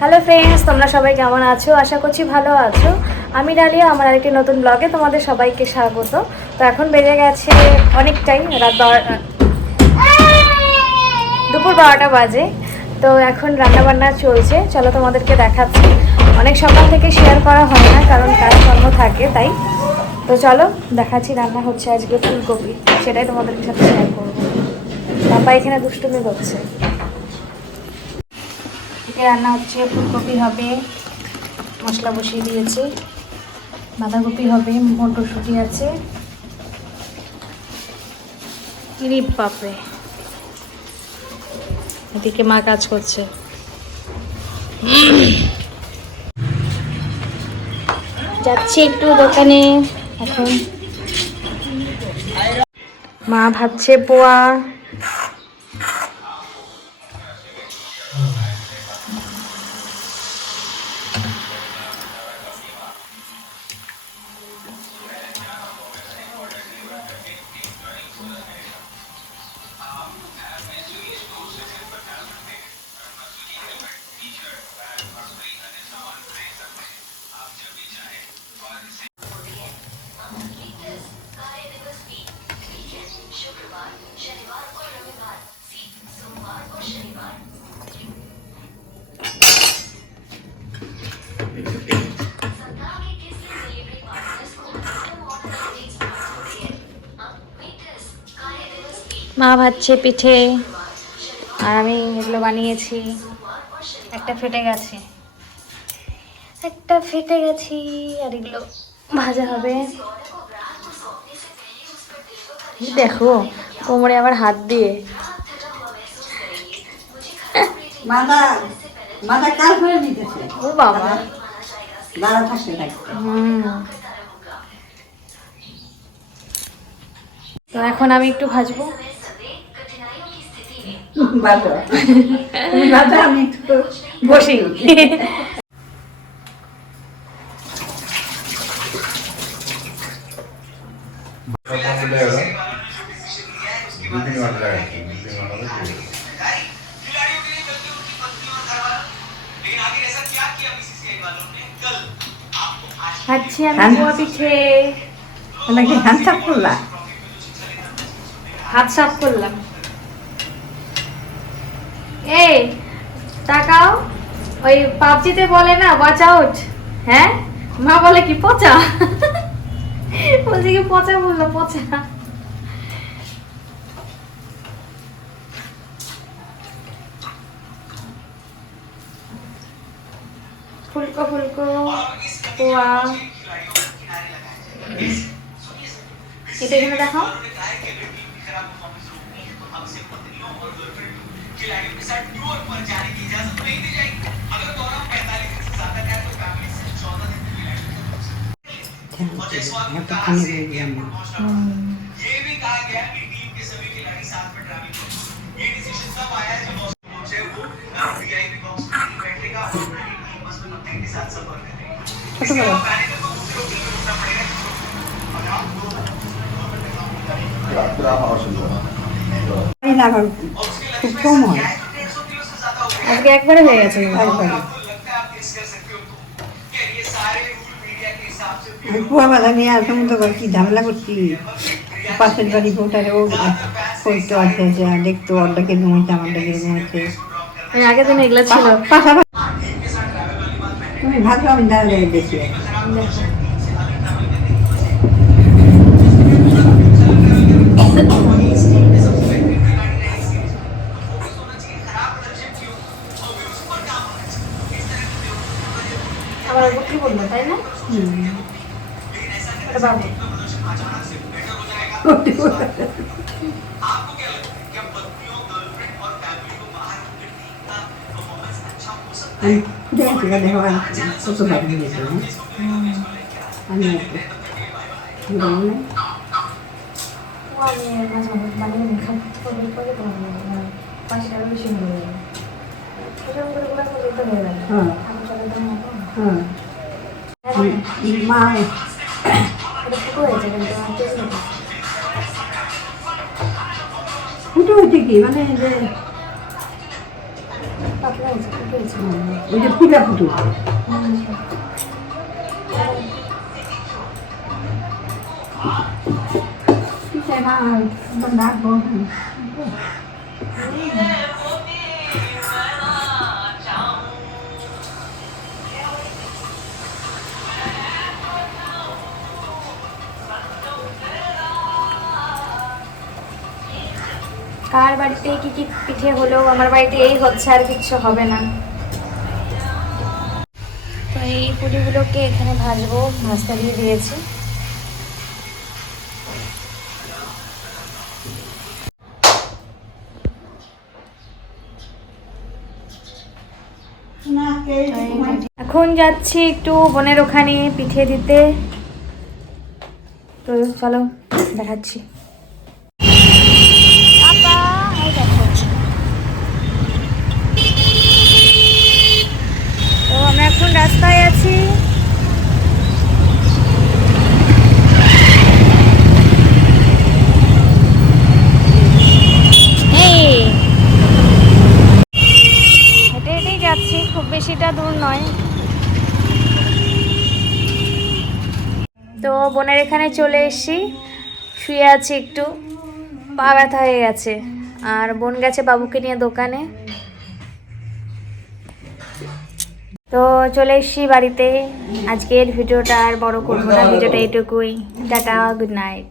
Hello friends, তোমরা সবাই কেমন আছো? আশা করছি ভালো আছো। আমি ডালিয়া, আমার আরেকটি নতুন ব্লগে তোমাদের সবাইকে স্বাগত। তো এখন বেজে গেছে অনেকটাই, দুপুর 12টা বাজে। তো এখন রান্নাবান্না চলছে, চলো তোমাদেরকে দেখাচ্ছি। অনেক সকাল থেকে শেয়ার করা হয় না, কারণ কাজকর্ম থাকে তাই। তো চলো দেখাচ্ছি, রান্না হচ্ছে আজকে ফুলকপি, সেটাই তোমাদের সাথে শেয়ার করবো। বাবা এখানে দুষ্টুমি করছে। রান্না হচ্ছে ফুলকপি হবে, মশলা বসিয়ে দিয়েছি। বাঁধাকপি হবে, মটরশুঁটি আছে, রিপ পাপড়ে। এদিকে মা কাজ করছে। যাচ্ছি একটু দোকানে এখন। মা ভাজছে পোয়া। মা ভাজছে পিঠে, আর আমি এগুলো বানিয়েছি। একটা ফেটে গেছে, আর এগুলো ভাজা হবে। দেখো কোমরে আবার হাত দিয়ে। ও বাবা, তো এখন আমি একটু ভাজবো। আমি একটু বসি। খাচ্ছি আমি পোয়া পিঠে। নাকি হাত সাফ করলা? হাত সাফ করলাম। এই তাকাও, ওই পাবজিতে বলে না ওয়াচ আউট, হ্যাঁ মা বলে কি পচা। বলছি কি পচা, বললো পচা। ফুলকো ফুলকো পোয়া। এটা এখানে দেখাও। খুব কম হয়, আজকে একবারে হয়ে গেছে। কুয়া বাধা নিয়ে আসলাম তো কি ঝামেলা করছি। পাশের বাড়ি ভোটারে ও করতো আছে, দেখতো ওর ডাকে ঘুমাইছে, আমার ডাকে ঘুমাইছে। আগে দিন এগুলো ছিল। তুমি ভাবছো আমি দাঁড়িয়ে দেখি। আবার কি বললো তাই না? বাবু দেখো কত ভালো হয়েছে। আমি মাঝে মাঝে বানিয়ে করে পাঁচটা আরো বেশি হয়ে যাবে। এরকম করে গুলা করলে তো হয়ে যাবে। আমি চলে যাবো। মা এটা ফুটো হয়েছে, কিন্তু ফুটো হয়েছে কি মানে যে পাতলা হয়েছে। ওই যে ফুটা ফুটো কার বাড়িতে কি কি পিঠে হলো, আমার বাড়িতে এই হচ্ছে, আর কিচ্ছু হবে না। তো এই পুলিগুলোকে এখানে ভাজবো, ভাজতে দিয়ে দিয়েছি। এখন যাচ্ছি একটু বোনের ওখানে পিঠে দিতে, তো চলো দেখাচ্ছি। তো আমরা এখন রাস্তায় আছি। হেঁটে হেঁটেই যাচ্ছি, খুব বেশিটা দূর নয়। তো বোনের এখানে চলে এসেছি, শুয়ে আছি, একটু পা ব্যথা হয়ে গেছে। আর বোন গেছে বাবুকে নিয়ে দোকানে। তো চলে এসেছি বাড়িতে। আজকের ভিডিওটা আর বড় করবো না, ভিডিওটা এটুকুই। Tata, good night.